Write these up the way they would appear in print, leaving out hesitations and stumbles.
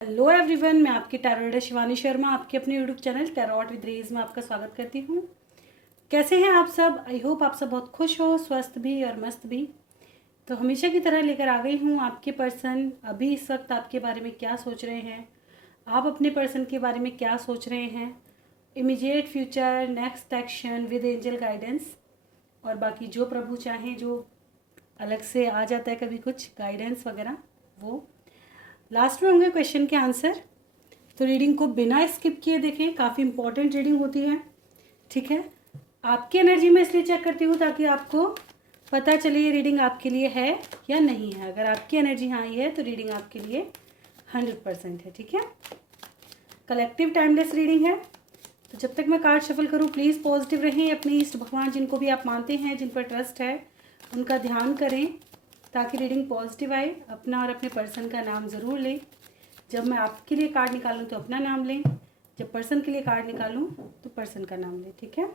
Hello everyone, मैं आपकी tarot reader Shivani Sharma आपके अपने यूट्यूब चैनल टैरोट विद रेज में आपका स्वागत करती हूँ। कैसे हैं आप सब? आई होप आप सब बहुत खुश हो, स्वस्थ भी और मस्त भी। तो हमेशा की तरह लेकर आ गई हूँ आपके पर्सन अभी इस वक्त आपके बारे में क्या सोच रहे हैं, आप अपने पर्सन के बारे में क्या सोच रहे हैं, immediate future, next action with angel guidance, और बाकी जो प्रभु चाहें, जो अलग से आ जाता है कभी कुछ गाइडेंस वगैरह, वो लास्ट में होंगे क्वेश्चन के आंसर। तो रीडिंग को बिना स्किप किए देखें, काफ़ी इंपॉर्टेंट रीडिंग होती है। ठीक है, आपकी एनर्जी में इसलिए चेक करती हूँ ताकि आपको पता चले ये रीडिंग आपके लिए है या नहीं है। अगर आपकी एनर्जी हाँ ही है तो रीडिंग आपके लिए 100% है। ठीक है, कलेक्टिव टाइमलेस रीडिंग है। तो जब तक मैं कार्ड शफल करूँ, प्लीज़ पॉजिटिव रहें। अपने इष्ट भगवान जिनको भी आप मानते हैं, जिन पर ट्रस्ट है, उनका ध्यान करें ताकि रीडिंग पॉजिटिव आए। अपना और अपने पर्सन का नाम ज़रूर लें। जब मैं आपके लिए कार्ड निकालूं तो अपना नाम लें, जब पर्सन के लिए कार्ड निकालूं तो पर्सन का नाम लें। ठीक है,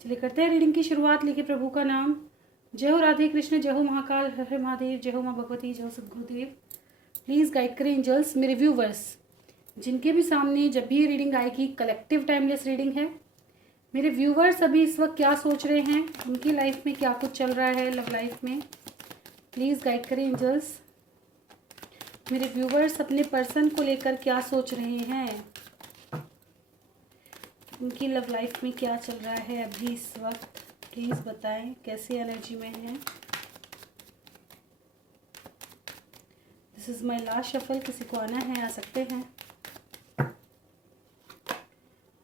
चलिए करते हैं रीडिंग की शुरुआत। लिखे प्रभु का नाम। जय हो राधे कृष्ण, जय हो महाकाल, हर हर महादेव, जय हो माँ भगवती, जय हो सदगुरुदेव। प्लीज़ गाइड करें एंजल्स। मेरे व्यूवर्स जिनके भी सामने जब भी ये रीडिंग आएगी, कलेक्टिव टाइमलेस रीडिंग है। मेरे व्यूवर्स अभी इस वक्त क्या सोच रहे हैं, उनकी लाइफ में क्या कुछ चल रहा है, लव लाइफ में, प्लीज़ गाइड करें एंजल्स। मेरे व्यूवर्स अपने पर्सन को लेकर क्या सोच रहे हैं, उनकी लव लाइफ में क्या चल रहा है अभी इस वक्त, प्लीज़ बताएं कैसी एनर्जी में है। This is my last shuffle. किसी को आना है आ सकते हैं।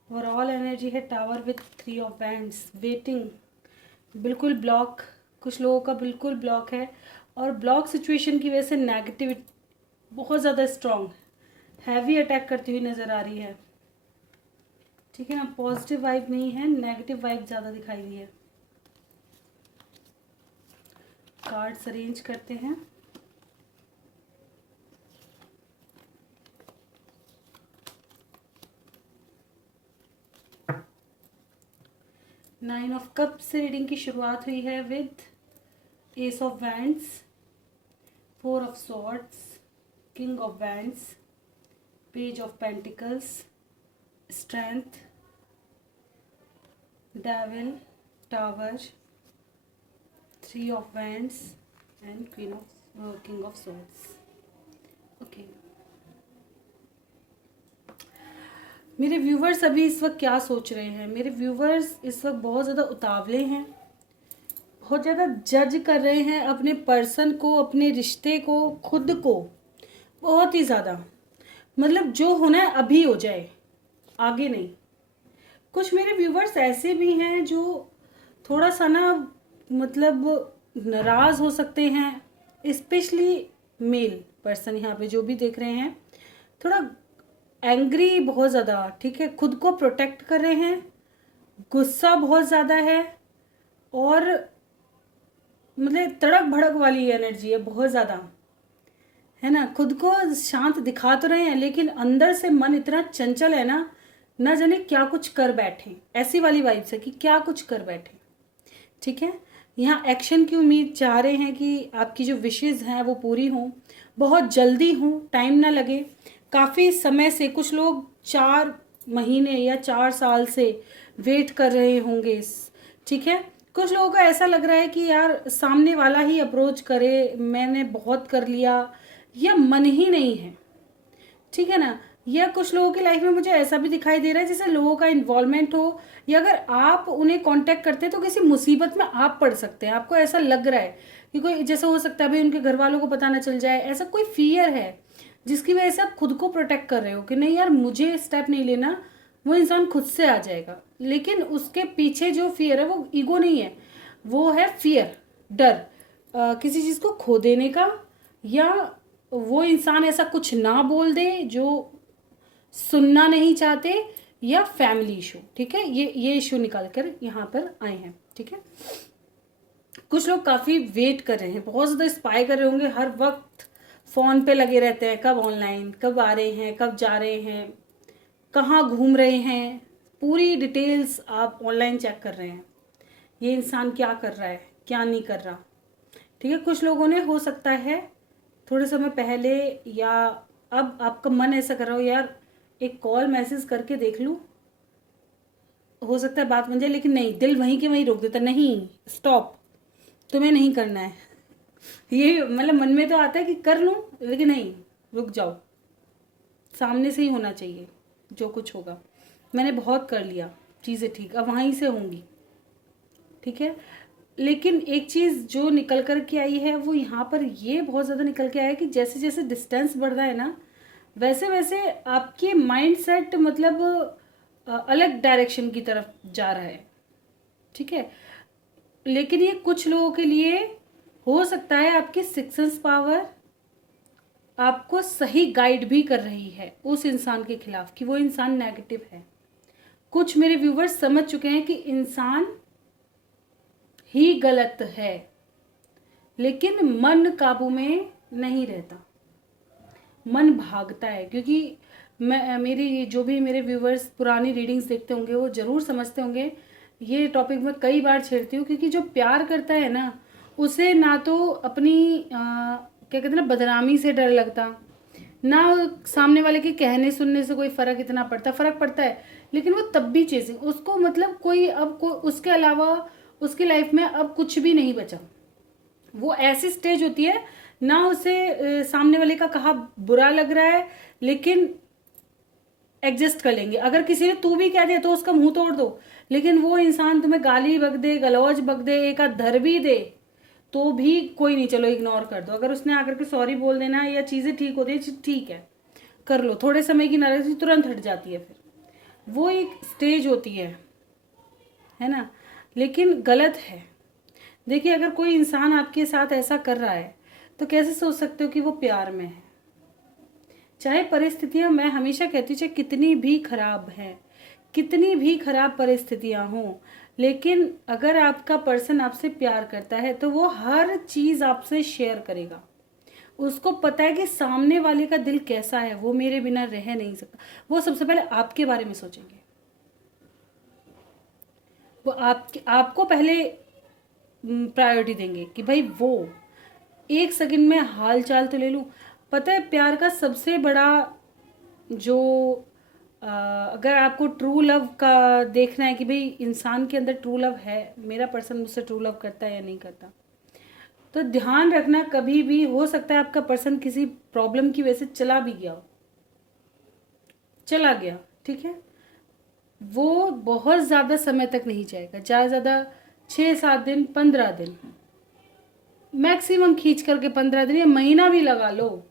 ओवरऑल एनर्जी है tower with 3 of wands, waiting, बिल्कुल ब्लॉक। कुछ लोगों का बिल्कुल ब्लॉक है और ब्लॉक सिचुएशन की वजह से नेगेटिविटी बहुत ज़्यादा स्ट्रॉन्ग, हैवी अटैक करती हुई नज़र आ रही है। ठीक है ना, पॉजिटिव वाइब नहीं है, नेगेटिव वाइब ज़्यादा दिखाई दी है। कार्ड्स अरेंज करते हैं। नाइन ऑफ कप से रीडिंग की शुरुआत हुई है with S of wands, 4 of swords, king of wands, page of pentacles, strength, devil, tower, 3 of wands and queen of king of swords. Okay, मेरे व्यूवर्स अभी इस वक्त क्या सोच रहे हैं? मेरे व्यूवर्स इस वक्त बहुत ज़्यादा उतावले हैं, बहुत ज़्यादा जज कर रहे हैं अपने पर्सन को, अपने रिश्ते को, खुद को, बहुत ही ज़्यादा। मतलब जो होना है अभी हो जाए, आगे नहीं। कुछ मेरे व्यूवर्स ऐसे भी हैं जो थोड़ा सा ना, मतलब नाराज़ हो सकते हैं, स्पेशली मेल पर्सन यहाँ पे जो भी देख रहे हैं, थोड़ा एंग्री बहुत ज़्यादा। ठीक है, खुद को प्रोटेक्ट कर रहे हैं, गुस्सा बहुत ज़्यादा है और मतलब तड़क भड़क वाली एनर्जी है बहुत ज़्यादा, है ना। खुद को शांत दिखा तो रहे हैं लेकिन अंदर से मन इतना चंचल है ना, ना जाने क्या कुछ कर बैठे, ऐसी वाली वाइब्स है कि क्या कुछ कर बैठे। ठीक है, यहाँ एक्शन की उम्मीद चाह रहे हैं कि आपकी जो विशेज़ हैं वो पूरी हों, बहुत जल्दी हों, टाइम ना लगे। काफ़ी समय से कुछ लोग 4 महीने या 4 साल से वेट कर रहे होंगे। ठीक है, कुछ लोगों का ऐसा लग रहा है कि यार सामने वाला ही अप्रोच करे, मैंने बहुत कर लिया, या मन ही नहीं है। ठीक है ना, या कुछ लोगों की लाइफ में मुझे ऐसा भी दिखाई दे रहा है जैसे लोगों का इन्वॉल्वमेंट हो, या अगर आप उन्हें कांटेक्ट करते हैं तो किसी मुसीबत में आप पड़ सकते हैं। आपको ऐसा लग रहा है कि कोई, जैसे हो सकता है अभी उनके घर वालों को पता ना चल जाए, ऐसा कोई फियर है जिसकी वजह से आप खुद को प्रोटेक्ट कर रहे हो कि नहीं यार मुझे स्टेप नहीं लेना, वो इंसान खुद से आ जाएगा। लेकिन उसके पीछे जो फियर है वो ईगो नहीं है, वो है फियर, डर, किसी चीज़ को खो देने का, या वो इंसान ऐसा कुछ ना बोल दे जो सुनना नहीं चाहते, या फैमिली इशू। ठीक है, ये इशू निकाल कर यहाँ पर आए हैं। ठीक है, कुछ लोग काफ़ी वेट कर रहे हैं, बहुत ज़्यादा स्पाई कर रहे होंगे, हर वक्त फ़ोन पे लगे रहते हैं, कब ऑनलाइन, कब आ रहे हैं, कब जा रहे हैं, कहाँ घूम रहे हैं, पूरी डिटेल्स आप ऑनलाइन चेक कर रहे हैं। ये इंसान क्या कर रहा है, क्या नहीं कर रहा। ठीक है, कुछ लोगों ने हो सकता है थोड़े समय पहले या अब आपका मन ऐसा कर रहा हो, यार एक कॉल मैसेज करके देख लूँ, हो सकता है बात बन जाए, लेकिन नहीं, दिल वहीं के वहीं रोक देता, नहीं, स्टॉप, तुम्हें नहीं करना है। ये मतलब मन में तो आता है कि कर लूँ, लेकिन नहीं, रुक जाओ, सामने से ही होना चाहिए जो कुछ होगा। मैंने बहुत कर लिया चीज़ें ठीक, अब वहीं से होंगी। ठीक है, लेकिन एक चीज़ जो निकल कर के आई है वो यहाँ पर ये बहुत ज़्यादा निकल के आया है कि जैसे जैसे डिस्टेंस बढ़ रहा है ना, वैसे वैसे आपके माइंड सेट मतलब अलग डायरेक्शन की तरफ जा रहा है। ठीक है, लेकिन ये कुछ लोगों के लिए हो सकता है आपकी सिक्स सेंस पावर आपको सही गाइड भी कर रही है उस इंसान के खिलाफ कि वो इंसान नेगेटिव है। कुछ मेरे व्यूवर्स समझ चुके हैं कि इंसान ही गलत है, लेकिन मन काबू में नहीं रहता, मन भागता है। क्योंकि मेरी जो भी मेरे व्यूवर्स पुरानी रीडिंग्स देखते होंगे वो ज़रूर समझते होंगे, ये टॉपिक मैं कई बार छेड़ती हूँ। क्योंकि जो प्यार करता है ना, उसे ना तो अपनी क्या कहते हैं ना, बदनामी से डर लगता, ना सामने वाले के कहने सुनने से कोई फ़र्क इतना पड़ता, फ़र्क पड़ता है, लेकिन वो तब भी चेजिंग, उसको मतलब कोई अब उसके अलावा उसकी लाइफ में अब कुछ भी नहीं बचा। वो ऐसी स्टेज होती है ना, उसे सामने वाले का कहा बुरा लग रहा है, लेकिन एडजस्ट कर लेंगे। अगर किसी ने तू भी कह दे तो उसका मुंह तोड़ दो, लेकिन वो इंसान तुम्हें गाली बक दे, गलौज बक दे, एक आध धर भी दे, तो भी कोई नहीं, चलो इग्नोर कर दो। अगर उसने आकर के सॉरी बोल देना या चीज़ें ठीक होती है, ठीक है कर लो, थोड़े समय की नाराजगी तुरंत हट जाती है। फिर वो एक स्टेज होती है ना, लेकिन गलत है। देखिए, अगर कोई इंसान आपके साथ ऐसा कर रहा है तो कैसे सोच सकते हो कि वो प्यार में है। चाहे परिस्थितियां, मैं हमेशा कहती हूँ, चाहे कितनी भी खराब हैं, कितनी भी खराब परिस्थितियां हों, लेकिन अगर आपका पर्सन आपसे प्यार करता है तो वो हर चीज़ आपसे शेयर करेगा। उसको पता है कि सामने वाले का दिल कैसा है, वो मेरे बिना रह नहीं सकता। वो सबसे पहले आपके बारे में सोचेंगे, वो आपको पहले प्रायोरिटी देंगे कि भाई वो एक सेकंड में हाल चाल तो ले लूँ। पता है, प्यार का सबसे बड़ा जो अगर आपको ट्रू लव का देखना है कि भाई इंसान के अंदर ट्रू लव है, मेरा पर्सन मुझसे ट्रू लव करता है या नहीं करता, तो ध्यान रखना, कभी भी हो सकता है आपका पर्सन किसी प्रॉब्लम की वजह से चला भी गया हो, चला गया, ठीक है, वो बहुत ज़्यादा समय तक नहीं जाएगा, ज़्यादा ज़्यादा 6-7 दिन, 15 दिन, मैक्सिमम खींच करके 15 दिन या महीना भी लगा लो।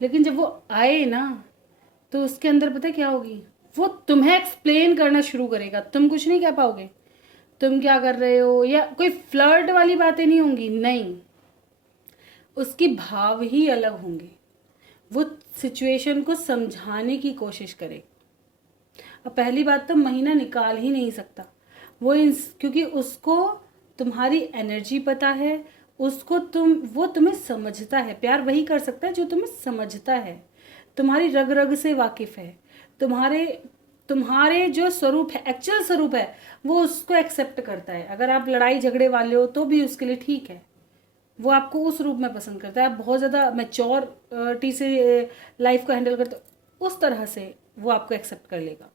लेकिन जब वो आए ना, तो उसके अंदर पता है क्या होगी, वो तुम्हें एक्सप्लेन करना शुरू करेगा। तुम कुछ नहीं कह पाओगे, तुम क्या कर रहे हो, या कोई फ्लर्ट वाली बातें नहीं होंगी, नहीं, उसकी भाव ही अलग होंगे। वो सिचुएशन को समझाने की कोशिश करे। अब पहली बात तो महीना निकाल ही नहीं सकता वो, क्योंकि उसको तुम्हारी एनर्जी पता है, उसको वो तुम्हें समझता है। प्यार वही कर सकता है जो तुम्हें समझता है, तुम्हारी रग रग से वाकिफ है, तुम्हारे जो स्वरूप है, एक्चुअल स्वरूप है, वो उसको एक्सेप्ट करता है। अगर आप लड़ाई झगड़े वाले हो तो भी उसके लिए ठीक है, वो आपको उस रूप में पसंद करता है। आप बहुत ज़्यादा मैच्योरिटी से लाइफ को हैंडल करते हो, उस तरह से वो आपको एक्सेप्ट कर लेगा।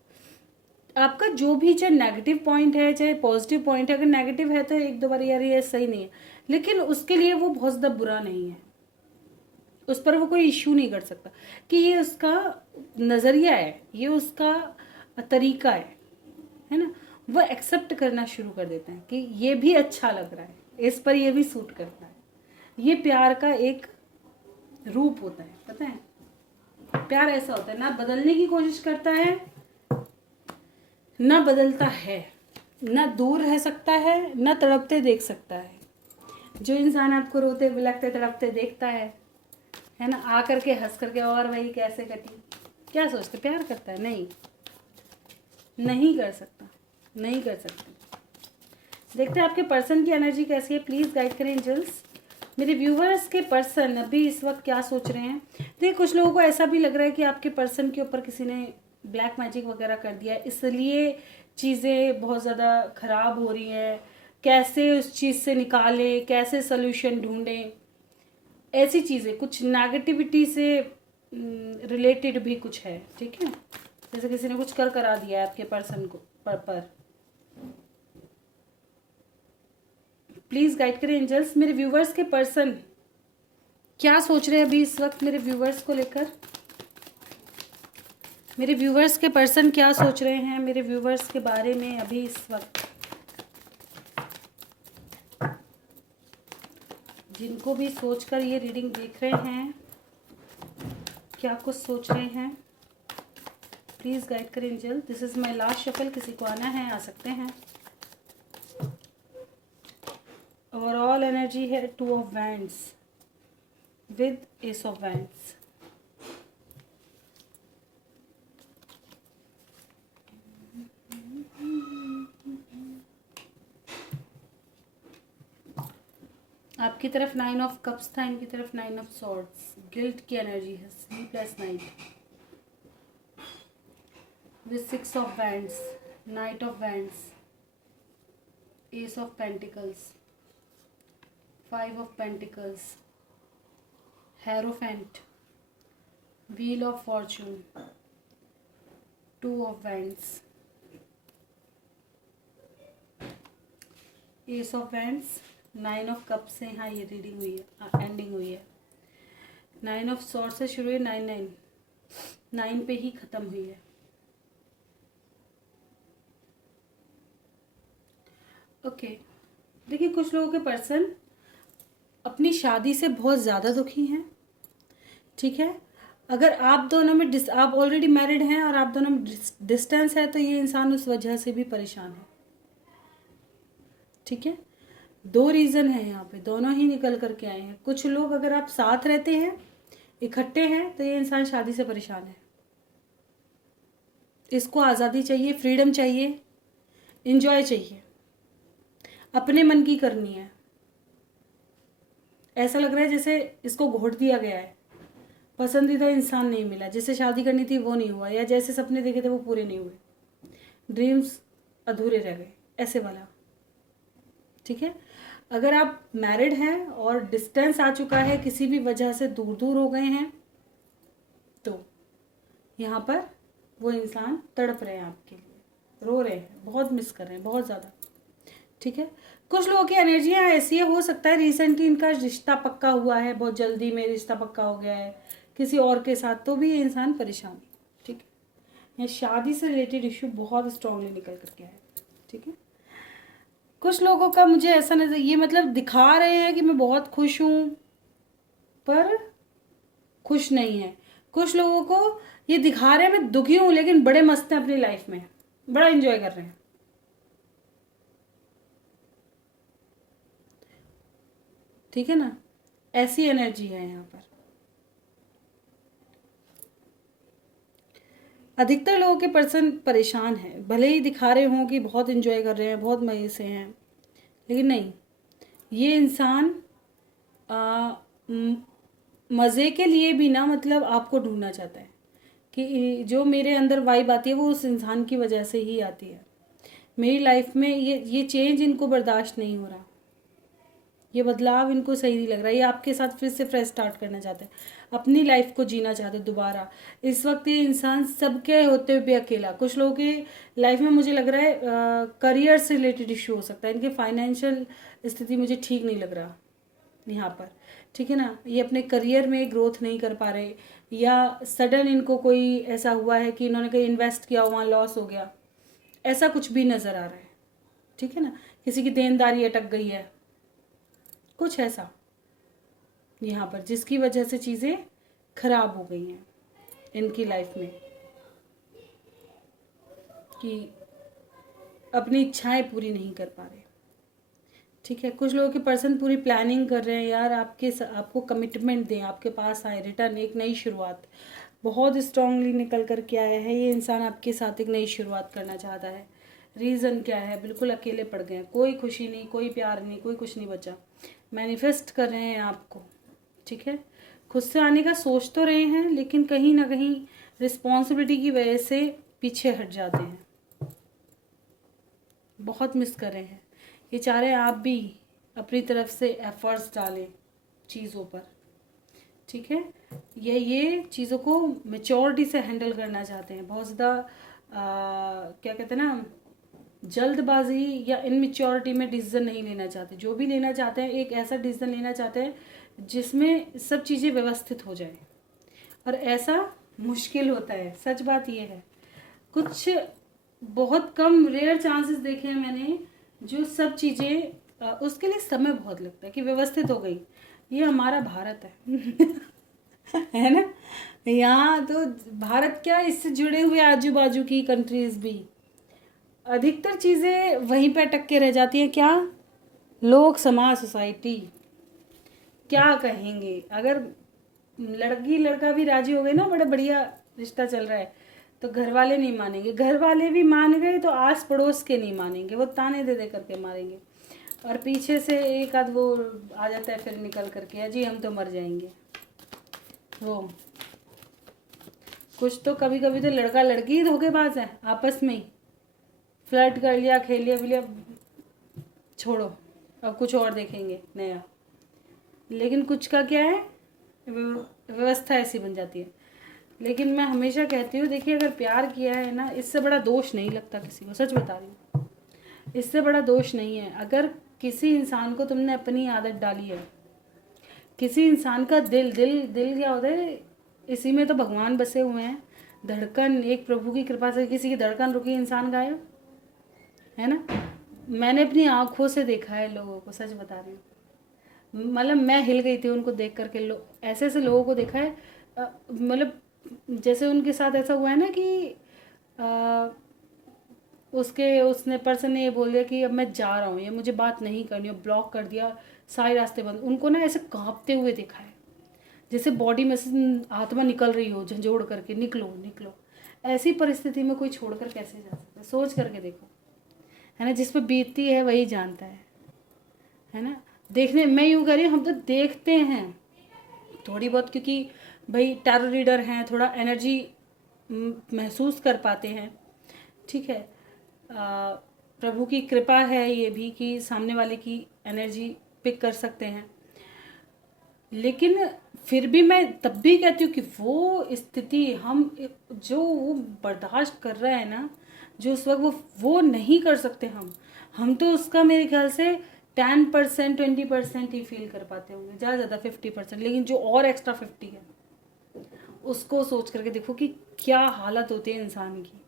आपका जो भी, चाहे नेगेटिव पॉइंट है चाहे पॉजिटिव पॉइंट है, अगर नेगेटिव है तो एक दो बार यार ये सही नहीं है, लेकिन उसके लिए वो बहुत ज़्यादा बुरा नहीं है, उस पर वो कोई इश्यू नहीं कर सकता कि ये उसका नज़रिया है, ये उसका तरीका है ना। वो एक्सेप्ट करना शुरू कर देते हैं कि ये भी अच्छा लग रहा है, इस पर ये भी सूट करता है। ये प्यार का एक रूप होता है, पता है, प्यार ऐसा होता है, ना बदलने की कोशिश करता है, ना बदलता है, ना दूर रह सकता है, ना तड़पते देख सकता है। जो इंसान आपको रोते बिलखते तड़पते देखता है ना, आकर के हंस करके और वही कैसे कटी, क्या सोचते, प्यार करता है? नहीं, नहीं कर सकता, नहीं कर सकते। देखते हैं आपके पर्सन की एनर्जी कैसी है, प्लीज़ गाइड करें एंजल्स। मेरे व्यूवर्स के पर्सन अभी इस वक्त क्या सोच रहे हैं? देखिए, कुछ लोगों को ऐसा भी लग रहा है कि आपके पर्सन के ऊपर किसी ने ब्लैक मैजिक वगैरह कर दिया है, इसलिए चीज़ें बहुत ज़्यादा ख़राब हो रही हैं। कैसे उस चीज़ से निकालें, कैसे सोल्यूशन ढूंढें, ऐसी चीज़ें कुछ नेगेटिविटी से रिलेटेड भी कुछ है। ठीक है, जैसे किसी ने कुछ कर करा दिया है आपके पर्सन को पर प्लीज़ गाइड करें एंजल्स, मेरे व्यूवर्स के पर्सन क्या सोच रहे हैं अभी इस वक्त मेरे व्यूवर्स को लेकर? मेरे व्यूवर्स के पर्सन क्या सोच रहे हैं मेरे व्यूवर्स के बारे में अभी इस वक्त? जिनको भी सोचकर ये रीडिंग देख रहे हैं, क्या कुछ सोच रहे हैं? प्लीज़ गाइड करें angel. This is my last shuffle, किसी को आना है आ सकते हैं। ओवरऑल एनर्जी है 2 of wands with S of wands. आपकी तरफ 9 ऑफ कप्स था, इनकी तरफ 9 ऑफ सॉर्ड्स। गिल्ट की एनर्जी है, sleepless night with 6 of wands, night of wands, S of pentacles, 5 of pentacles, hierophant, wheel of Fortune, 2 of wands, S of wands, 9 of cup से यहाँ ये रीडिंग हुई है, एंडिंग हुई है। 9 ऑफ सॉर्ड से शुरू हुई, 9 पे ही ख़त्म हुई है। ओके, देखिए, कुछ लोगों के पर्सन अपनी शादी से बहुत ज़्यादा दुखी हैं। ठीक है, अगर आप दोनों में आप ऑलरेडी मैरिड हैं और आप दोनों में डिस्टेंस है तो ये इंसान उस वजह से भी परेशान है। ठीक है, 2 रीज़न है यहाँ पे, दोनों ही निकल करके आए हैं। कुछ लोग अगर आप साथ रहते हैं, इकट्ठे हैं, तो ये इंसान शादी से परेशान है। इसको आज़ादी चाहिए, फ्रीडम चाहिए, इंजॉय चाहिए, अपने मन की करनी है। ऐसा लग रहा है जैसे इसको घोट दिया गया है, पसंदीदा इंसान नहीं मिला, जिससे शादी करनी थी वो नहीं हुआ, या जैसे सपने देखे थे वो पूरे नहीं हुए, ड्रीम्स अधूरे रह गए, ऐसे वाला। ठीक है, अगर आप मैरिड हैं और डिस्टेंस आ चुका है, किसी भी वजह से दूर दूर हो गए हैं, तो यहाँ पर वो इंसान तड़प रहे हैं आपके लिए, रो रहे हैं, बहुत मिस कर रहे हैं, बहुत ज़्यादा। ठीक है, कुछ लोगों की एनर्जियाँ ऐसी है, हो सकता है रिसेंटली इनका रिश्ता पक्का हुआ है, बहुत जल्दी में रिश्ता पक्का हो गया है किसी और के साथ, तो भी ये इंसान परेशान है। ठीक है, ये शादी से रिलेटेड इश्यू बहुत स्ट्रांगली निकल करके आया। ठीक है, कुछ लोगों का मुझे ऐसा नजर, ये मतलब दिखा रहे हैं कि मैं बहुत खुश हूँ, पर खुश नहीं है। कुछ लोगों को ये दिखा रहे हैं मैं दुखी हूँ, लेकिन बड़े मस्त हैं अपनी लाइफ में, बड़ा एंजॉय कर रहे हैं। ठीक है ना, ऐसी एनर्जी है यहाँ पर। अधिकतर लोगों के पर्सन परेशान हैं, भले ही दिखा रहे हों कि बहुत एंजॉय कर रहे हैं, बहुत मज़े से हैं, लेकिन नहीं, ये इंसान मज़े के लिए भी ना, मतलब आपको ढूंढना चाहता है कि जो मेरे अंदर वाइब आती है वो उस इंसान की वजह से ही आती है। मेरी लाइफ में ये चेंज इनको बर्दाश्त नहीं हो रहा, ये बदलाव इनको सही नहीं लग रहा, ये आपके साथ फिर से फ्रेश स्टार्ट करना चाहते हैं, अपनी लाइफ को जीना चाहते हैं दोबारा। इस वक्त ये इंसान सबके होते हुए भी अकेला। कुछ लोगों की लाइफ में मुझे लग रहा है करियर से रिलेटेड इशू हो सकता है, इनके फाइनेंशियल स्थिति मुझे ठीक नहीं लग रहा यहाँ पर। ठीक है ना, ये अपने करियर में ग्रोथ नहीं कर पा रहे, या सडन इनको कोई ऐसा हुआ है कि इन्होंने कहीं इन्वेस्ट किया, वहाँ लॉस हो गया, ऐसा कुछ भी नज़र आ रहा है। ठीक है ना, किसी की देनदारी अटक गई है, कुछ ऐसा यहाँ पर, जिसकी वजह से चीज़ें खराब हो गई हैं इनकी लाइफ में, कि अपनी इच्छाएं पूरी नहीं कर पा रहे। ठीक है, कुछ लोगों के पर्सन पूरी प्लानिंग कर रहे हैं, यार आपको कमिटमेंट दें, आपके पास आए रिटर्न, एक नई शुरुआत। बहुत स्ट्रांगली निकल कर के आया है, ये इंसान आपके साथ एक नई शुरुआत करना चाहता है। रीज़न क्या है? बिल्कुल अकेले पड़ गए हैं, कोई खुशी नहीं, कोई प्यार नहीं, कोई कुछ नहीं बचा। मैनिफेस्ट कर रहे हैं आपको, ठीक है। खुद से आने का सोच तो रहे हैं, लेकिन कहीं ना कहीं रिस्पॉन्सिबिलिटी की वजह से पीछे हट जाते हैं, बहुत मिस कर रहे हैं। ये चाह रहे हैं आप भी अपनी तरफ से एफर्ट्स डालें चीज़ों पर, ठीक है। ये चीज़ों को मेच्योरिटी से हैंडल करना चाहते हैं, बहुत ज़्यादा क्या कहते हैं ना, जल्दबाजी या इनमेच्योरिटी में डिसीजन नहीं लेना चाहते। जो भी लेना चाहते हैं एक ऐसा डिसीजन लेना चाहते हैं जिसमें सब चीज़ें व्यवस्थित हो जाए, और ऐसा मुश्किल होता है, सच बात ये है। कुछ बहुत कम रेयर चांसेस देखे हैं मैंने जो सब चीज़ें उसके लिए समय बहुत लगता है कि व्यवस्थित हो गई। ये हमारा भारत है है ना। यहाँ तो भारत क्या, इससे जुड़े हुए आजू बाजू की कंट्रीज भी अधिकतर चीज़ें वहीं पे अटक के रह जाती हैं। क्या लोग, समाज, सोसाइटी क्या कहेंगे। अगर लड़की लड़का भी राजी हो गए ना, बड़ा बढ़िया रिश्ता चल रहा है, तो घर वाले नहीं मानेंगे। घर वाले भी मान गए तो आस पड़ोस के नहीं मानेंगे, वो ताने दे दे करके मारेंगे। और पीछे से एक आध वो आ जाता है फिर निकल करके, जी हम तो मर जाएंगे। वो कुछ तो कभी कभी तो लड़का लड़की ही धोखेबाज है, आपस में ही फ्लर्ट कर लिया, खेल लिया भी लिया, छोड़ो अब कुछ और देखेंगे नया। लेकिन कुछ का क्या है, व्यवस्था ऐसी बन जाती है। लेकिन मैं हमेशा कहती हूँ, देखिए अगर प्यार किया है ना, इससे बड़ा दोष नहीं लगता किसी को, सच बता रही हूँ, इससे बड़ा दोष नहीं है। अगर किसी इंसान को तुमने अपनी आदत डाली है, किसी इंसान का दिल क्या होता है, इसी में तो भगवान बसे हुए हैं। धड़कन, एक प्रभु की कृपा से किसी की धड़कन रुकी, इंसान गायब, है ना। मैंने अपनी आंखों से देखा है लोगों को, सच बता रही हूँ। मतलब मैं हिल गई थी उनको देख करके। ऐसे ऐसे लोगों को देखा है, मतलब जैसे उनके साथ ऐसा हुआ है ना कि उसने पर्सन ने ये बोल दिया कि अब मैं जा रहा हूँ, ये मुझे बात नहीं करनी, और ब्लॉक कर दिया, सारे रास्ते बंद। उनको ना ऐसे कांपते हुए देखा है, जैसे बॉडी में से आत्मा निकल रही हो, झंझोड़ करके, निकलो निकलो। ऐसी परिस्थिति में कोई छोड़कर कैसे जा सकता है, सोच करके देखो, है ना। जिस पर बीतती है वही जानता है ना। देखने, मैं यूँ कह रही हूँ, हम तो देखते हैं थोड़ी बहुत, क्योंकि भाई टैरो रीडर हैं, थोड़ा एनर्जी महसूस कर पाते हैं, ठीक है। प्रभु की कृपा है ये भी कि सामने वाले की एनर्जी पिक कर सकते हैं। लेकिन फिर भी मैं तब भी कहती हूँ कि वो स्थिति हम जो वो बर्दाश्त कर रहे हैं ना, जो उस वक्त वो नहीं कर सकते हम तो उसका मेरे ख्याल से 10% 20% ही फील कर पाते होंगे, ज़्यादा ज़्यादा 50%। लेकिन जो और एक्स्ट्रा 50 है, उसको सोच करके देखो कि क्या हालत होती है इंसान की।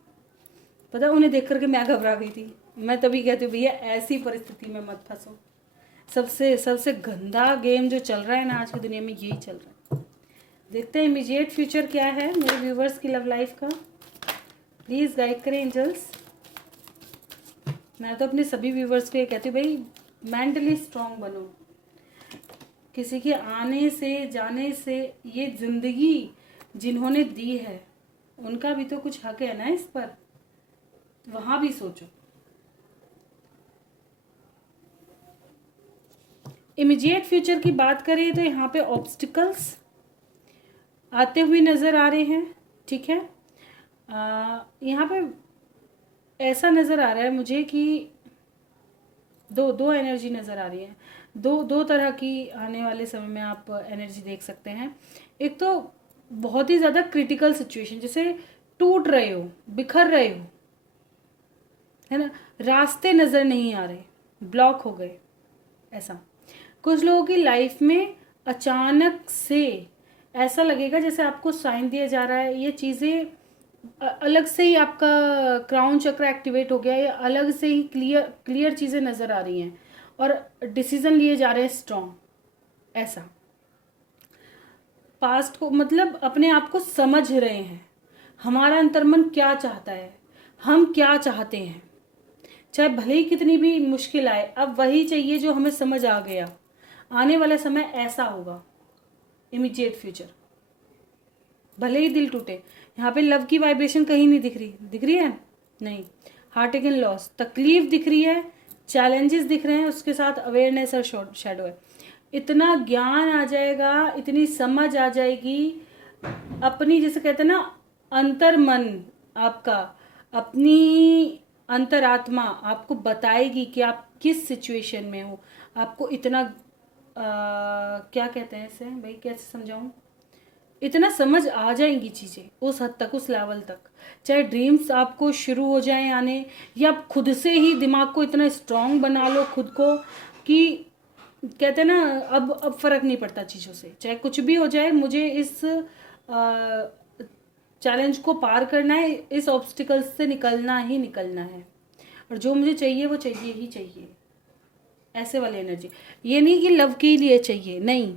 पता है, उन्हें देख करके मैं घबरा गई थी। मैं तभी कहती हूँ भैया ऐसी परिस्थिति में मत फंसो। सबसे गंदा गेम जो चल रहा है ना आज की दुनिया में, यही चल रहा है। देखते हैं इमीडिएट फ्यूचर क्या है मेरे व्यूवर्स की लव लाइफ का। प्लीज़ गाइड करें एंजल्स। मैं तो अपने सभी व्यूवर्स को ये कहती हूँ, भाई मेंटली स्ट्रांग बनो। किसी के आने से जाने से ये ज़िंदगी जिन्होंने दी है, उनका भी तो कुछ हक है ना इस पर, वहाँ भी सोचो। इमीडिएट फ्यूचर की बात करें तो यहाँ पे ऑब्स्टिकल्स आते हुए नज़र आ रहे हैं, ठीक है। यहाँ पे ऐसा नज़र आ रहा है मुझे कि दो एनर्जी नज़र आ रही है। दो तरह की आने वाले समय में आप एनर्जी देख सकते हैं। एक तो बहुत ही ज़्यादा क्रिटिकल सिचुएशन, जैसे टूट रहे हो, बिखर रहे हो, है ना, रास्ते नज़र नहीं आ रहे, ब्लॉक हो गए। ऐसा कुछ लोगों की लाइफ में अचानक से ऐसा लगेगा जैसे आपको साइन दिया जा रहा है, ये चीज़ें अलग से ही आपका क्राउन चक्र एक्टिवेट हो गया है, अलग से ही क्लियर चीज़ें नज़र आ रही हैं, और डिसीजन लिए जा रहे हैं स्ट्रॉन्ग। ऐसा पास्ट को, मतलब अपने आप को समझ रहे हैं, हमारा अंतर्मन क्या चाहता है, हम क्या चाहते हैं, चाहे भले ही कितनी भी मुश्किल आए, अब वही चाहिए जो हमें समझ आ गया। आने वाला समय ऐसा होगा, इमीडिएट फ्यूचर। भले ही दिल टूटे, यहाँ पे लव की वाइब्रेशन कहीं नहीं दिख रही है नहीं। हार्ट एंड लॉस, तकलीफ दिख रही है, चैलेंजेस दिख रहे हैं, उसके साथ अवेयरनेस और शैडो है। इतना ज्ञान आ जाएगा, इतनी समझ आ जाएगी, अपनी जैसे कहते हैं ना अंतर मन आपका, अपनी अंतरात्मा आपको बताएगी कि आप किस सिचुएशन में हो। आपको इतना क्या कहते हैं इसे भाई, कैसे समझाऊं, इतना समझ आ जाएंगी चीज़ें उस हद तक, उस लेवल तक। चाहे ड्रीम्स आपको शुरू हो जाएं आने, या आप खुद से ही दिमाग को इतना स्ट्रांग बना लो खुद को कि कहते हैं ना अब फर्क नहीं पड़ता चीज़ों से, चाहे कुछ भी हो जाए, मुझे इस चैलेंज को पार करना है, इस ऑब्स्टिकल्स से निकलना ही निकलना है, और जो मुझे चाहिए वो चाहिए ही चाहिए। ऐसे वाली एनर्जी। ये नहीं कि लव के लिए चाहिए, नहीं,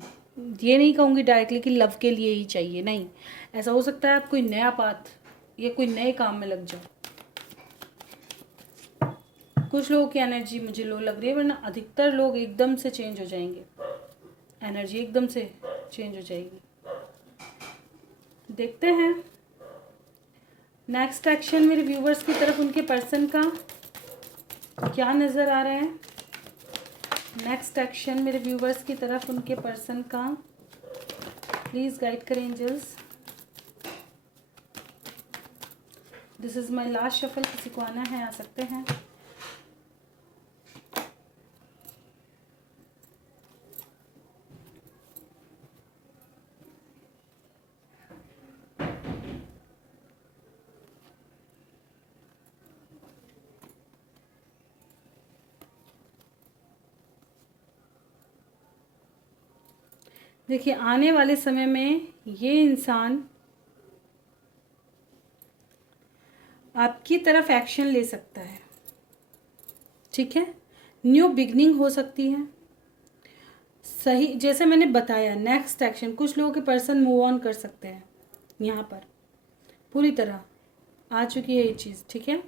ये नहीं कहूँगी डायरेक्टली कि लव के लिए ही चाहिए, नहीं। ऐसा हो सकता है आप कोई नया पाथ या कोई नए काम में लग जाओ। कुछ लोगों की एनर्जी मुझे लो लग रही है, वरना अधिकतर लोग एकदम से चेंज हो जाएंगे, एनर्जी एकदम से चेंज हो जाएगी। देखते हैं नेक्स्ट एक्शन मेरे व्यूवर्स की तरफ उनके पर्सन का क्या नज़र आ रहा है। नेक्स्ट एक्शन मेरे व्यूवर्स की तरफ उनके पर्सन का, प्लीज़ गाइड करें angels. This is my last shuffle, किसी को आना है आ सकते हैं। देखिए आने वाले समय में ये इंसान आपकी तरफ एक्शन ले सकता है, ठीक है। न्यू बिगनिंग हो सकती है, सही जैसे मैंने बताया। नेक्स्ट एक्शन, कुछ लोगों के पर्सन मूव ऑन कर सकते हैं, यहाँ पर पूरी तरह आ चुकी है ये चीज़, ठीक है।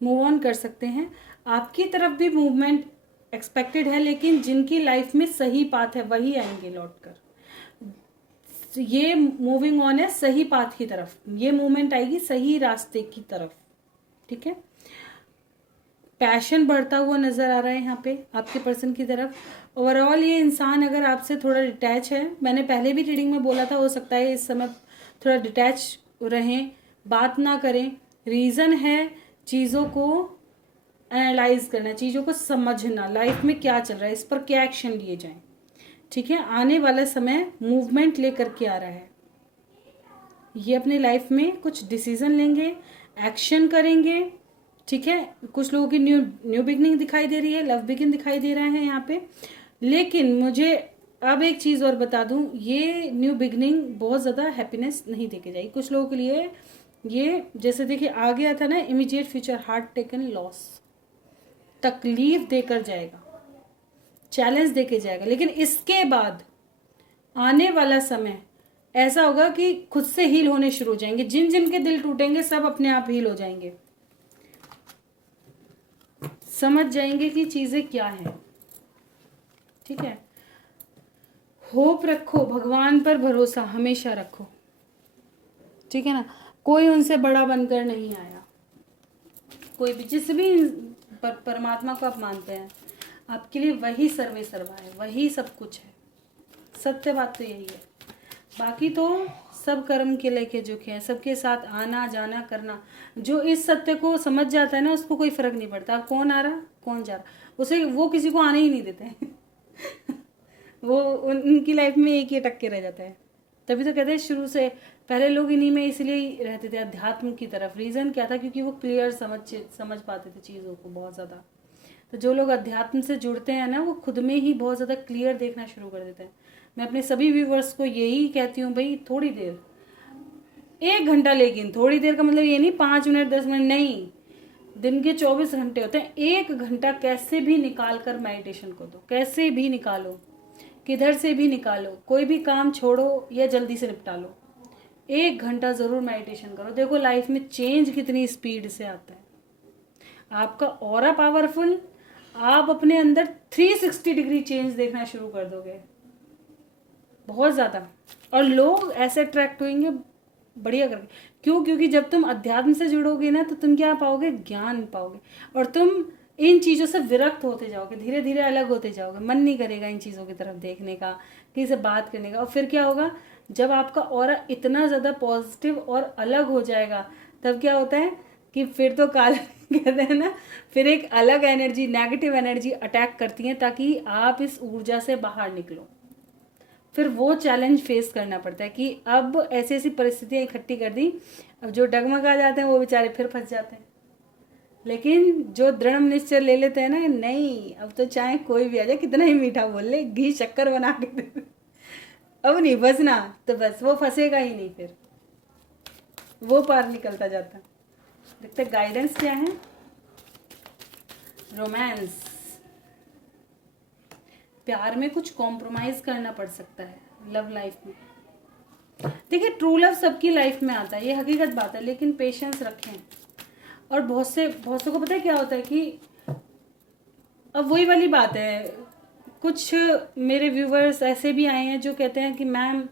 मूव ऑन कर सकते हैं, आपकी तरफ भी मूवमेंट एक्सपेक्टेड है, लेकिन जिनकी लाइफ में सही पाथ है वही आएंगे लौट कर। ये मूविंग ऑन है सही पाथ की तरफ, ये मूवमेंट आएगी सही रास्ते की तरफ, ठीक है। पैशन बढ़ता हुआ नज़र आ रहा है यहाँ पे आपके पर्सन की तरफ। ओवरऑल ये इंसान अगर आपसे थोड़ा डिटैच है, मैंने पहले भी रीडिंग में बोला था, हो सकता है इस समय थोड़ा डिटैच रहें, बात ना करें। रीज़न है चीज़ों को एनालाइज करना, चीज़ों को समझना, लाइफ में क्या चल रहा है, इस पर क्या एक्शन लिए जाएं, ठीक है। आने वाला समय मूवमेंट लेकर के आ रहा है, ये अपने लाइफ में कुछ डिसीजन लेंगे, एक्शन करेंगे, ठीक है। कुछ लोगों की न्यू बिगनिंग दिखाई दे रही है, लव बिगिन दिखाई दे रहा है यहाँ पे। लेकिन मुझे अब एक चीज़ और बता दूँ, ये न्यू बिगनिंग बहुत ज़्यादा हैप्पीनेस नहीं देके जाएगी कुछ लोगों के लिए। ये जैसे देखिए आ गया था ना, immediate future, heart taken loss, तकलीफ देकर जाएगा, चैलेंज देके जाएगा। लेकिन इसके बाद आने वाला समय ऐसा होगा कि खुद से हील होने शुरू हो जाएंगे, जिन जिन के दिल टूटेंगे सब अपने आप हील हो जाएंगे, समझ जाएंगे कि चीज़ें क्या हैं, ठीक है। होप रखो, भगवान पर भरोसा हमेशा रखो, ठीक है ना। कोई उनसे बड़ा बनकर नहीं आया, कोई भी, जिस भी परमात्मा को आप मानते हैं, आपके लिए वही सर्वे सर्वा है, वही सब कुछ है। सत्य बात तो यही है। बाकी तो सब कर्म के लेके झुके हैं, सबके साथ आना जाना करना। जो इस सत्य को समझ जाता है ना, उसको कोई फर्क नहीं पड़ता कौन आ रहा कौन जा रहा, उसे वो किसी को आने ही नहीं देते वो उनकी लाइफ में एक ही अटक के रह जाता है। तभी तो कहते हैं शुरू से पहले लोग इन्हीं में इसलिए रहते थे, अध्यात्म की तरफ। रीज़न क्या था, क्योंकि वो क्लियर समझ पाते थे चीज़ों को बहुत ज़्यादा। तो जो लोग अध्यात्म से जुड़ते हैं ना, वो खुद में ही बहुत ज़्यादा क्लियर देखना शुरू कर देते हैं। मैं अपने सभी व्यूवर्स को यही कहती हूँ, भाई थोड़ी देर, 1 घंटा, लेकिन थोड़ी देर का मतलब ये नहीं 5 मिनट 10 मिनट नहीं, दिन के 24 घंटे होते हैं, 1 घंटा कैसे भी निकाल कर मेडिटेशन को दो, कैसे भी निकालो, किधर से भी निकालो, कोई भी काम छोड़ो या जल्दी से निपटा लो, 1 घंटा ज़रूर मेडिटेशन करो। देखो लाइफ में चेंज कितनी स्पीड से आता है, आपका ऑरा पावरफुल, आप अपने अंदर 360 डिग्री चेंज देखना शुरू कर दोगे, बहुत ज़्यादा। और लोग ऐसे अट्रैक्ट होंगे बढ़िया करके। क्यों? क्योंकि जब तुम अध्यात्म से जुड़ोगे ना, तो तुम क्या पाओगे, ज्ञान पाओगे, और तुम इन चीज़ों से विरक्त होते जाओगे, धीरे धीरे अलग होते जाओगे, मन नहीं करेगा इन चीज़ों की तरफ देखने का, किसी से बात करने का। और फिर क्या होगा, जब आपका ऑरा इतना ज़्यादा पॉजिटिव और अलग हो जाएगा, तब क्या होता है कि फिर तो काल कहते हैं ना, फिर एक अलग एनर्जी, नेगेटिव एनर्जी अटैक करती है ताकि आप इस ऊर्जा से बाहर निकलो। फिर वो चैलेंज फेस करना पड़ता है कि अब ऐसी ऐसी परिस्थितियाँ इकट्ठी कर दी, अब जो डगमगा जाते हैं वो बेचारे फिर फंस जाते हैं। लेकिन जो दृढ़ निश्चय ले लेते हैं ना, नहीं अब तो चाहे कोई भी आ जाए, कितना ही मीठा बोल ले, घी शक्कर बना के दे दे, अब नहीं फंसना, तो बस वो फंसेगा ही नहीं, फिर वो पार निकलता जाता। देखते गाइडेंस क्या है। रोमांस, प्यार में कुछ कॉम्प्रोमाइज करना पड़ सकता है लव लाइफ में। देखिए ट्रू लव सबकी लाइफ में आता है, ये हकीकत बात है, लेकिन पेशेंस रखें। और बहुत से को पता है क्या होता है कि अब वही वाली बात है, कुछ मेरे व्यूवर्स ऐसे भी आए हैं जो कहते हैं कि मैम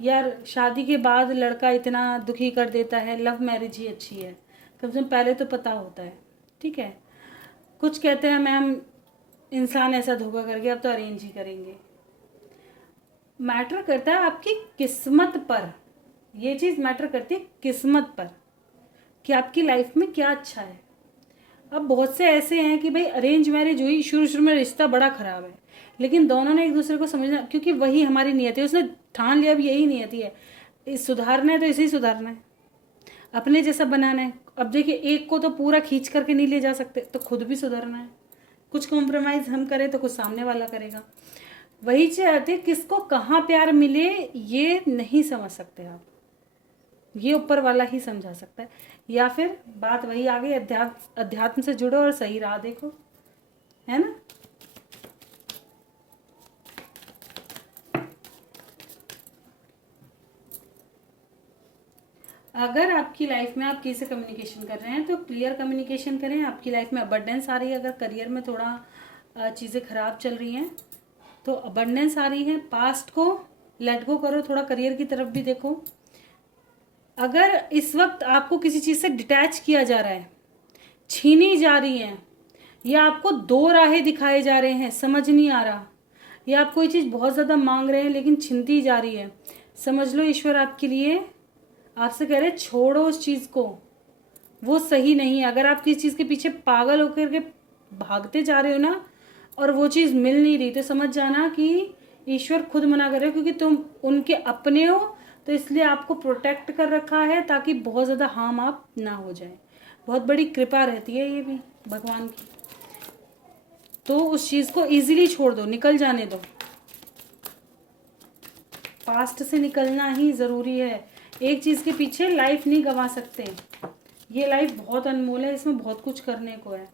यार शादी के बाद लड़का इतना दुखी कर देता है, लव मैरिज ही अच्छी है, कम से कम पहले तो पता होता है। ठीक है, कुछ कहते हैं मैम इंसान ऐसा धोखा कर गया, अब तो अरेंज ही करेंगे। मैटर करता है आपकी किस्मत पर, ये चीज़ मैटर करती है किस्मत पर कि आपकी लाइफ में क्या अच्छा है। अब बहुत से ऐसे हैं कि भाई अरेंज मैरिज हुई, शुरू शुरू में रिश्ता बड़ा खराब है, लेकिन दोनों ने एक दूसरे को समझना, क्योंकि वही हमारी नियति है, उसने ठान लिया अब यही नियति है, इस सुधारना है तो इसे ही सुधारना है, अपने जैसा बनाना है। अब देखिए एक को तो पूरा खींच करके नहीं ले जा सकते, तो खुद भी सुधरना है, कुछ कॉम्प्रोमाइज़ हम करें तो कुछ सामने वाला करेगा। वही चाहते, किसको कहाँ प्यार मिले ये नहीं समझ सकते आप, ये ऊपर वाला ही समझा सकता है। या फिर बात वही आ गई, अध्यात्म से जुड़ो और सही राह देखो, है ना। अगर आपकी लाइफ में आप किसी से कम्युनिकेशन कर रहे हैं तो क्लियर कम्युनिकेशन करें। आपकी लाइफ में अबंडेंस आ रही है, अगर करियर में थोड़ा चीज़ें खराब चल रही हैं तो अबंडेंस आ रही है, पास्ट को लेट गो करो, थोड़ा करियर की तरफ भी देखो। अगर इस वक्त आपको किसी चीज़ से डिटैच किया जा रहा है, छीनी जा रही है, या आपको दो राहें दिखाए जा रहे हैं, समझ नहीं आ रहा, या आप कोई चीज़ बहुत ज़्यादा मांग रहे हैं लेकिन छिनती जा रही है, समझ लो ईश्वर आपके लिए आपसे कह रहे छोड़ो उस चीज़ को, वो सही नहीं है। अगर आप किसी चीज़ के पीछे पागल होकर के भागते जा रहे हो ना और वो चीज़ मिल नहीं रही, तो समझ जाना कि ईश्वर खुद मना कर रहे हो, क्योंकि तुम उनके अपने हो, तो इसलिए आपको प्रोटेक्ट कर रखा है ताकि बहुत ज़्यादा हार्म आप ना हो जाए। बहुत बड़ी कृपा रहती है ये भी भगवान की। तो उस चीज़ को इजीली छोड़ दो, निकल जाने दो, पास्ट से निकलना ही ज़रूरी है। एक चीज़ के पीछे लाइफ नहीं गंवा सकते, ये लाइफ बहुत अनमोल है, इसमें बहुत कुछ करने को है।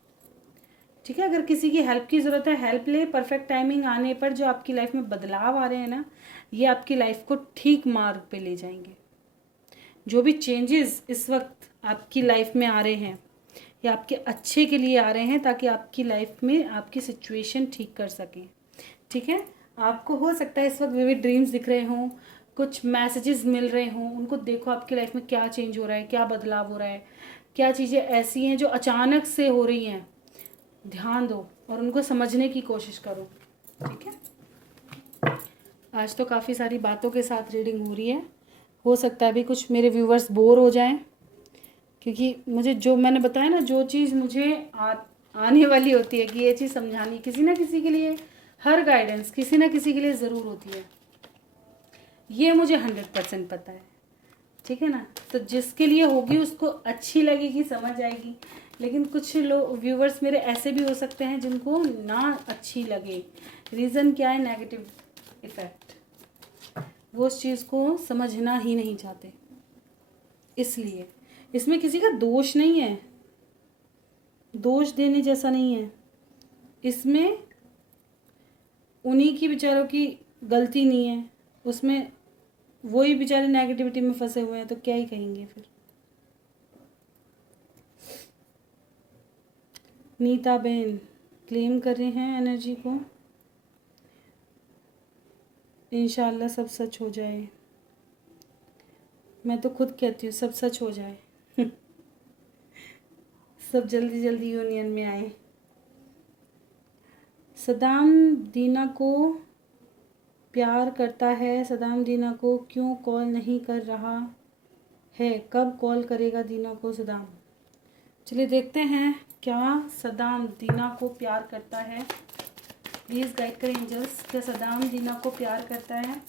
ठीक है, अगर किसी की हेल्प की ज़रूरत है हेल्प ले, परफेक्ट टाइमिंग आने पर जो आपकी लाइफ में बदलाव आ रहे हैं ना, ये आपकी लाइफ को ठीक मार्ग पे ले जाएंगे। जो भी चेंजेस इस वक्त आपकी लाइफ में आ रहे हैं ये आपके अच्छे के लिए आ रहे हैं, ताकि आपकी लाइफ में आपकी सिचुएशन ठीक कर सकें। ठीक है, आपको हो सकता है इस वक्त विविड ड्रीम्स दिख रहे हों, कुछ मैसेजेस मिल रहे हों, उनको देखो आपकी लाइफ में क्या चेंज हो रहा है, क्या बदलाव हो रहा है, क्या चीज़ें ऐसी हैं जो अचानक से हो रही हैं, ध्यान दो और उनको समझने की कोशिश करो। ठीक है, आज तो काफ़ी सारी बातों के साथ रीडिंग हो रही है, हो सकता है अभी कुछ मेरे व्यूवर्स बोर हो जाएं, क्योंकि मुझे जो मैंने बताया ना, जो चीज़ मुझे आने वाली होती है कि ये चीज़ समझानी, किसी ना किसी के लिए हर गाइडेंस किसी ना किसी के लिए ज़रूर होती है, ये मुझे 100% पता है। ठीक है ना, तो जिसके लिए होगी उसको अच्छी लगेगी, समझ आएगी। लेकिन कुछ लोग व्यूवर्स मेरे ऐसे भी हो सकते हैं जिनको ना अच्छी लगे, रीज़न क्या है, नेगेटिव इफ़ेक्ट, वो उस चीज़ को समझना ही नहीं चाहते। इसलिए इसमें किसी का दोष नहीं है, दोष देने जैसा नहीं है, इसमें उन्हीं की बेचारों की गलती नहीं है, उसमें वही बेचारे नेगेटिविटी में फंसे हुए हैं, तो क्या ही कहेंगे फिर। नीता बहन क्लेम कर रहे हैं एनर्जी को, इंशाल्लाह सब सच हो जाए। मैं तो खुद कहती हूँ सब सच हो जाए सब जल्दी जल्दी यूनियन में आए। सदाम दीना को प्यार करता है। सदाम दीना को क्यों कॉल नहीं कर रहा है? कब कॉल करेगा दीना को सदाम? चलिए देखते हैं क्या सदाम दीना को प्यार करता है। प्लीज़ गाइड करें एंजल्स, क्या सदाम दीना को प्यार करता है?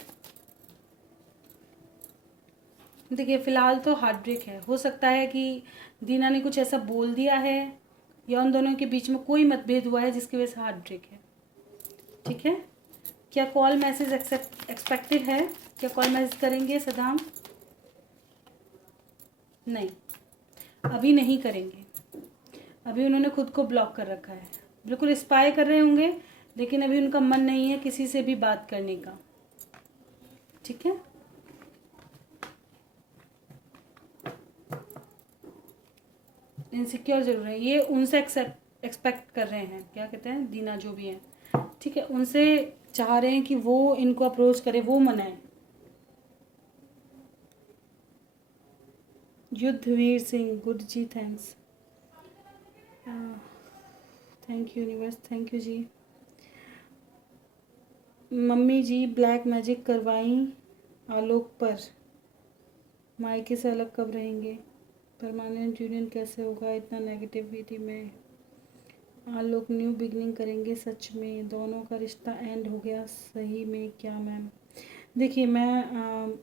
देखिए फ़िलहाल तो हार्ट ब्रेक है। हो सकता है कि दीना ने कुछ ऐसा बोल दिया है या उन दोनों के बीच में कोई मतभेद हुआ है जिसकी वजह से हार्ट ब्रेक है। ठीक है, क्या कॉल मैसेज एक्सपेक्टेड है? क्या कॉल मैसेज करेंगे सदाम? नहीं, अभी नहीं करेंगे। अभी उन्होंने खुद को ब्लॉक कर रखा है। बिल्कुल स्पाई कर रहे होंगे, लेकिन अभी उनका मन नहीं है किसी से भी बात करने का। ठीक है, इनसिक्योर जरूर है ये, उनसे एक्सपेक्ट कर रहे हैं, क्या कहते हैं दीना जो भी है। ठीक है, उनसे चाह रहे हैं कि वो इनको अप्रोच करे, वो मनाए। युद्धवीर सिंह, गुड जी, thanks, thank you universe, thank you जी। मम्मी जी ब्लैक मैजिक करवाई आलोक पर, मायके से अलग कब रहेंगे? परमानेंट यूनियन कैसे होगा? इतना नेगेटिव भी थी मैं। आलोक न्यू बिगनिंग करेंगे सच में? दोनों का रिश्ता एंड हो गया सही में क्या मैम? देखिए मैं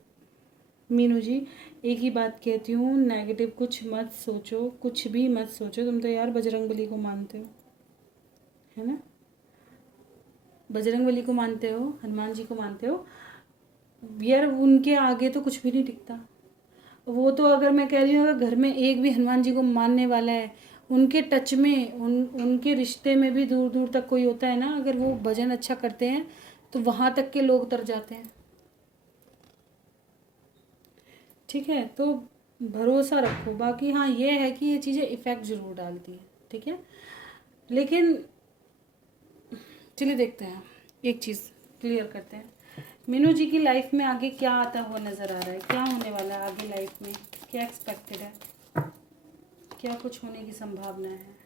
मीनू जी एक ही बात कहती हूँ, नेगेटिव कुछ मत सोचो, कुछ भी मत सोचो। तुम तो यार बजरंगबली को मानते हो, है ना? बजरंगबली को मानते हो, हनुमान जी को मानते हो यार, उनके आगे तो कुछ भी नहीं टिकता। वो तो अगर मैं कह रही हूँ अगर घर में एक भी हनुमान जी को मानने वाला है, उनके टच में उनके रिश्ते में भी दूर दूर तक कोई होता है ना, अगर वो भजन अच्छा करते हैं तो वहाँ तक के लोग उतर जाते हैं। ठीक है, तो भरोसा रखो। बाकी हाँ ये है कि ये चीज़ें इफ़ेक्ट ज़रूर डालती हैं। ठीक है, लेकिन चलिए देखते हैं, एक चीज़ क्लियर करते हैं। मीनू जी की लाइफ में आगे क्या आता हुआ नज़र आ रहा है? क्या होने वाला है आगे लाइफ में? क्या एक्सपेक्टेड है? क्या कुछ होने की संभावना है?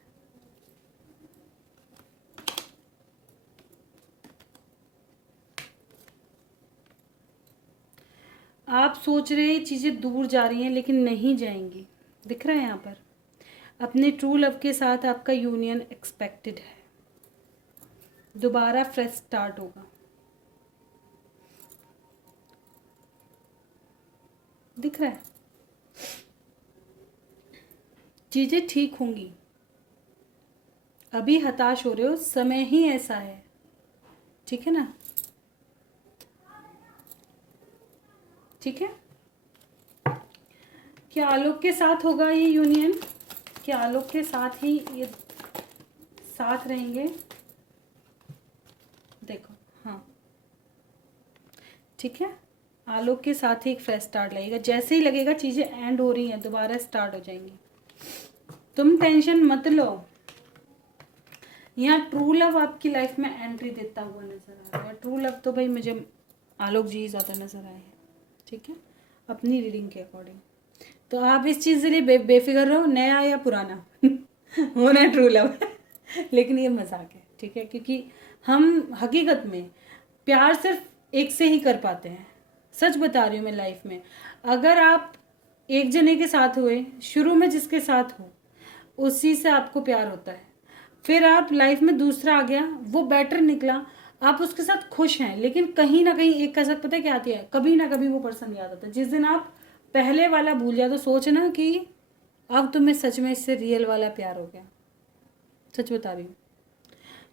आप सोच रहे हैं चीज़ें दूर जा रही हैं, लेकिन नहीं जाएंगी। दिख रहा है यहाँ पर, अपने ट्रू लव के साथ आपका यूनियन एक्सपेक्टेड है। दोबारा फ्रेश स्टार्ट होगा। दिख रहा है, चीज़ें ठीक होंगी। अभी हताश हो रहे हो, समय ही ऐसा है। ठीक है ना? ठीक है, क्या आलोक के साथ होगा ये यूनियन? क्या आलोक के साथ ही ये साथ रहेंगे? देखो, हाँ ठीक है, आलोक के साथ ही एक फ्रेश स्टार्ट लगेगा। जैसे ही लगेगा चीज़ें एंड हो रही हैं, दोबारा स्टार्ट हो जाएंगी। तुम टेंशन मत लो। यहाँ ट्रू लव आपकी लाइफ में एंट्री देता हुआ नजर आ रहा है। ट्रू लव तो भाई मुझे आलोक जी ज़्यादा नजर आए हैं। ठीक है, अपनी रीडिंग के अकॉर्डिंग। तो आप इस चीज़ के लिए बेफिक्र रहो, नया या पुराना होना ट्रू लव लेकिन ये मजाक है। ठीक है, क्योंकि हम हकीकत में प्यार सिर्फ एक से ही कर पाते हैं। सच बता रही हूँ मैं, लाइफ में अगर आप एक जने के साथ हुए, शुरू में जिसके साथ हो उसी से आपको प्यार होता है। फिर आप लाइफ में दूसरा आ गया, वो बेटर निकला, आप उसके साथ खुश हैं, लेकिन कहीं ना कहीं एक कसक पता है क्या आती है, कभी ना कभी वो पर्सन याद आता है। जिस दिन आप पहले वाला भूल जाओ तो सोचना कि अब तुम्हें सच में इससे रियल वाला प्यार हो गया। सच बता रही हूँ,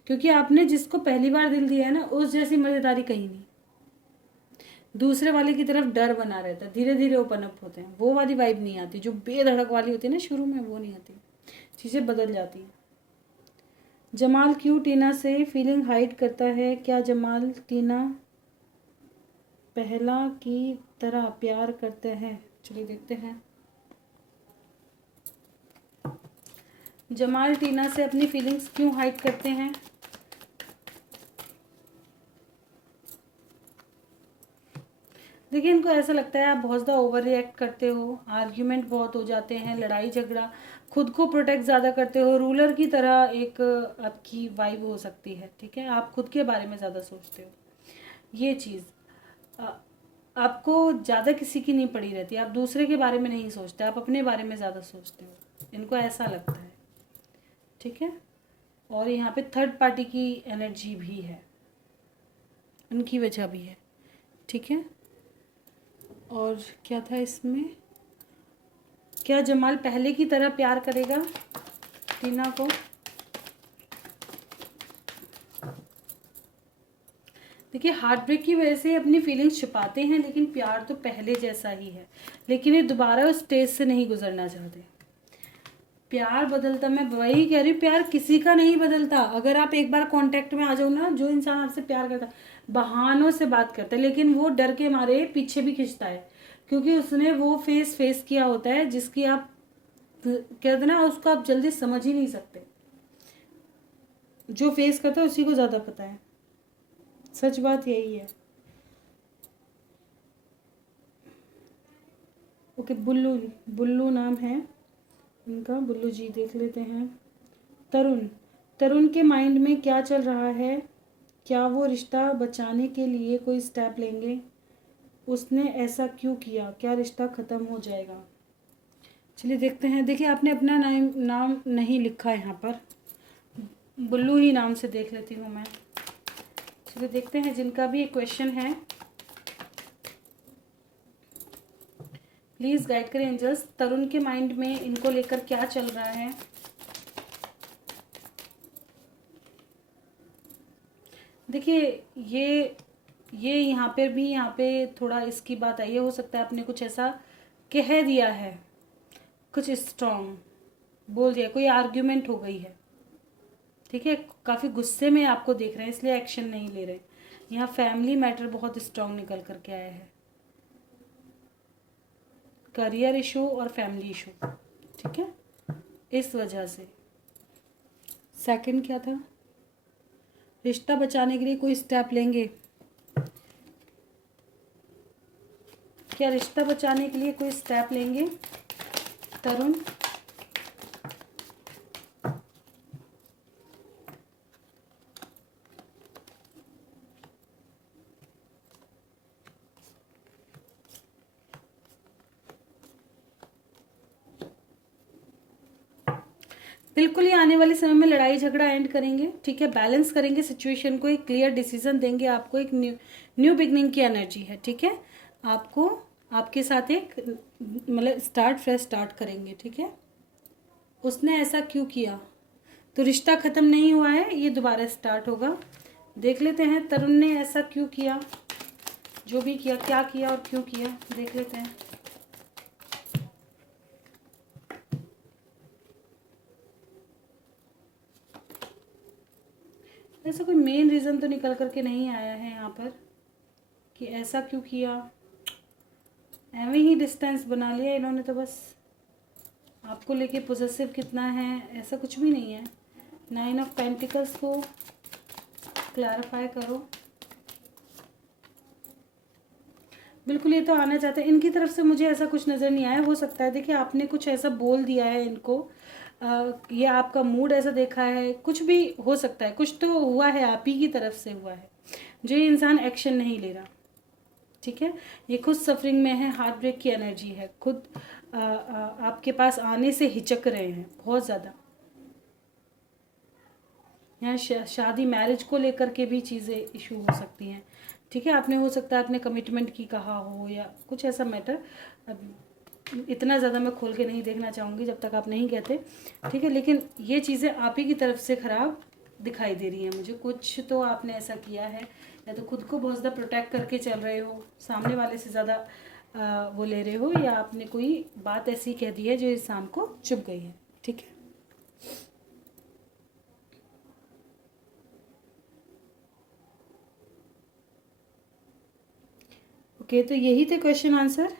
क्योंकि आपने जिसको पहली बार दिल दिया है ना, उस जैसी मजेदारी कहीं नहीं। दूसरे वाले की तरफ डर बना रहता है, धीरे धीरे ओपन अप होते हैं, वो वाली वाइब नहीं आती जो बेधड़क वाली होती है ना शुरू में, वो नहीं आती, चीज़ें बदल जाती हैं। जमाल क्यों टीना से फीलिंग हाइड करता है? क्या जमाल टीना पहला की तरह प्यार करते हैं? चलिए देखते हैं। जमाल टीना से अपनी फीलिंग्स क्यों हाइड करते हैं? देखिए ठीक है। इनको ऐसा लगता है आप बहुत ज़्यादा ओवर रिएक्ट करते हो, आर्ग्यूमेंट बहुत हो जाते हैं, लड़ाई झगड़ा, खुद को प्रोटेक्ट ज़्यादा करते हो, रूलर की तरह एक आपकी वाइब हो सकती है। ठीक है, आप खुद के बारे में ज़्यादा सोचते हो। ये चीज़ आपको ज़्यादा किसी की नहीं पड़ी रहती, आप दूसरे के बारे में नहीं सोचते, आप अपने बारे में ज़्यादा सोचते हो, इनको ऐसा लगता है। ठीक है, और यहाँ पे थर्ड पार्टी की एनर्जी भी है, उनकी वजह भी है। ठीक है, और क्या था इसमें, क्या जमाल पहले की तरह प्यार करेगा टीना को? देखिए, हार्ट ब्रेक की वजह से अपनी फीलिंग्स छुपाते हैं, लेकिन प्यार तो पहले जैसा ही है, लेकिन ये दोबारा उस स्टेज से नहीं गुजरना चाहते। प्यार बदलता, मैं वही कह रही हूँ, प्यार किसी का नहीं बदलता। अगर आप एक बार कांटेक्ट में आ जाओ ना, जो इंसान आपसे प्यार करता है बहानों से बात करता है, लेकिन वो डर के मारे पीछे भी खिंचता है, क्योंकि उसने वो फेस किया होता है जिसकी आप कहते ना, उसको आप जल्दी समझ ही नहीं सकते। जो फेस करता है उसी को ज़्यादा पता है, सच बात यही है। ओके, बुल्लू, बुल्लू नाम है इनका, बुल्लू जी देख लेते हैं। तरुण, तरुण के माइंड में क्या चल रहा है? क्या वो रिश्ता बचाने के लिए कोई स्टेप लेंगे? उसने ऐसा क्यों किया? क्या रिश्ता ख़त्म हो जाएगा? चलिए देखते हैं। देखिए, आपने अपना नाम नहीं लिखा है यहाँ पर, बुल्लू ही नाम से देख लेती हूँ मैं। चलिए देखते हैं, जिनका भी एक क्वेश्चन है प्लीज़ गाइड करें एंजल्स, तरुण के माइंड में इनको लेकर क्या चल रहा है? देखिए, ये यहाँ पे थोड़ा इसकी बात आई है, हो सकता है आपने कुछ ऐसा कह दिया है, कुछ स्ट्रॉन्ग बोल दिया, कोई आर्ग्यूमेंट हो गई है। ठीक है, काफ़ी गुस्से में आपको देख रहे हैं, इसलिए एक्शन नहीं ले रहे। यहाँ फैमिली मैटर बहुत स्ट्रॉन्ग निकल करके आया है, करियर इशू और फैमिली इशू। ठीक है, इस वजह से। सेकंड क्या था? रिश्ता बचाने के लिए कोई स्टेप लेंगे? क्या रिश्ता बचाने के लिए कोई स्टेप लेंगे तरुण? बिल्कुल ही आने वाले समय में लड़ाई झगड़ा एंड करेंगे। ठीक है, बैलेंस करेंगे सिचुएशन को, एक क्लियर डिसीजन देंगे आपको, एक न्यू बिगनिंग की एनर्जी है। ठीक है, आपको आपके साथ एक मतलब फ्रेश स्टार्ट करेंगे। ठीक है, उसने ऐसा क्यों किया? तो रिश्ता ख़त्म नहीं हुआ है, ये दोबारा स्टार्ट होगा। देख लेते हैं तरुण ने ऐसा क्यों किया, जो भी किया, क्या किया और क्यों किया, देख लेते हैं। ऐसा कोई मेन रीज़न तो निकल करके नहीं आया है यहाँ पर कि ऐसा क्यों किया। एवं ही डिस्टेंस बना लिया इन्होंने, तो बस आपको लेके पोजेसिव कितना है, ऐसा कुछ भी नहीं है। 9 ऑफ पेंटिकल्स को क्लैरिफाई करो। बिल्कुल, ये तो आना चाहते हैं, इनकी तरफ से मुझे ऐसा कुछ नज़र नहीं आया। हो सकता है देखिए आपने कुछ ऐसा बोल दिया है इनको, या आपका मूड ऐसा देखा है, कुछ भी हो सकता है, कुछ तो हुआ है, आप ही की तरफ से हुआ है, जो ये इंसान एक्शन नहीं ले रहा। ठीक है, ये खुद सफरिंग में है, हार्ट ब्रेक की एनर्जी है, खुद आपके पास आने से हिचक रहे हैं बहुत ज़्यादा। यहाँ शादी मैरिज को लेकर के भी चीज़ें इशू हो सकती हैं। ठीक है, आपने हो सकता है आपने कमिटमेंट की कहा हो या कुछ ऐसा मैटर। अब इतना ज़्यादा मैं खोल के नहीं देखना चाहूँगी जब तक आप नहीं कहते। ठीक है, लेकिन ये चीज़ें आप ही की तरफ से ख़राब दिखाई दे रही हैं मुझे। कुछ तो आपने ऐसा किया है, या तो खुद को बहुत ज़्यादा प्रोटेक्ट करके चल रहे हो, सामने वाले से ज़्यादा वो ले रहे हो, या आपने कोई बात ऐसी कह दी है जो इस शाम को चुभ गई है। ठीक है, ओके, तो यही थे क्वेश्चन आंसर।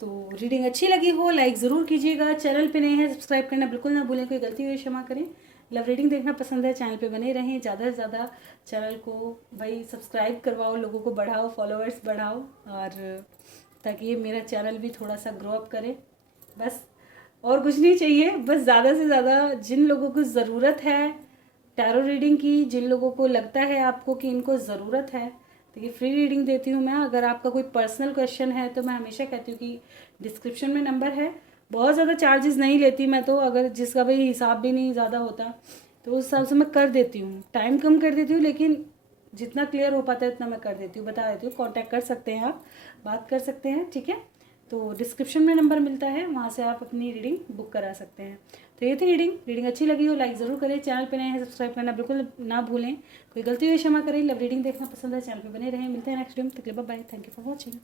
तो रीडिंग अच्छी लगी हो लाइक ज़रूर कीजिएगा, चैनल पे नए हैं सब्सक्राइब करना बिल्कुल ना भूलें, कोई गलती हुई क्षमा करें। लव रीडिंग देखना पसंद है, चैनल पे बने रहें। ज़्यादा से ज़्यादा चैनल को भाई सब्सक्राइब करवाओ, लोगों को बढ़ाओ, फॉलोअर्स बढ़ाओ, और ताकि ये मेरा चैनल भी थोड़ा सा ग्रो अप करे। बस और कुछ नहीं चाहिए, बस ज़्यादा से ज़्यादा जिन लोगों को ज़रूरत है टैरो रीडिंग की, जिन लोगों को लगता है आपको कि इनको ज़रूरत है, तो ये फ्री रीडिंग देती हूँ मैं। अगर आपका कोई पर्सनल क्वेश्चन है तो मैं हमेशा कहती हूँ कि डिस्क्रिप्शन में नंबर है। बहुत ज़्यादा चार्जेस नहीं लेती मैं तो, अगर जिसका भाई हिसाब भी नहीं ज़्यादा होता तो उस हिसाब से मैं कर देती हूँ, टाइम कम कर देती हूँ, लेकिन जितना क्लियर हो पाता है उतना मैं कर देती हूँ, बता देती हूँ। कॉन्टैक्ट कर सकते हैं आप, बात कर सकते हैं, ठीक है। तो डिस्क्रिप्शन में नंबर मिलता है, वहाँ से आप अपनी रीडिंग बुक करा सकते हैं। तो ये थी रीडिंग अच्छी लगी हो लाइक ज़रूर करें, चैनल पे नए हैं सब्सक्राइब करना बिल्कुल ना भूलें। कोई गलती हुई क्षमा करें। लव रीडिंग देखना पसंद है, चैनल पे बने रहें। मिलते हैं नेक्स्ट वीडियो में, तक के लिए bye bye. Thank you for watching.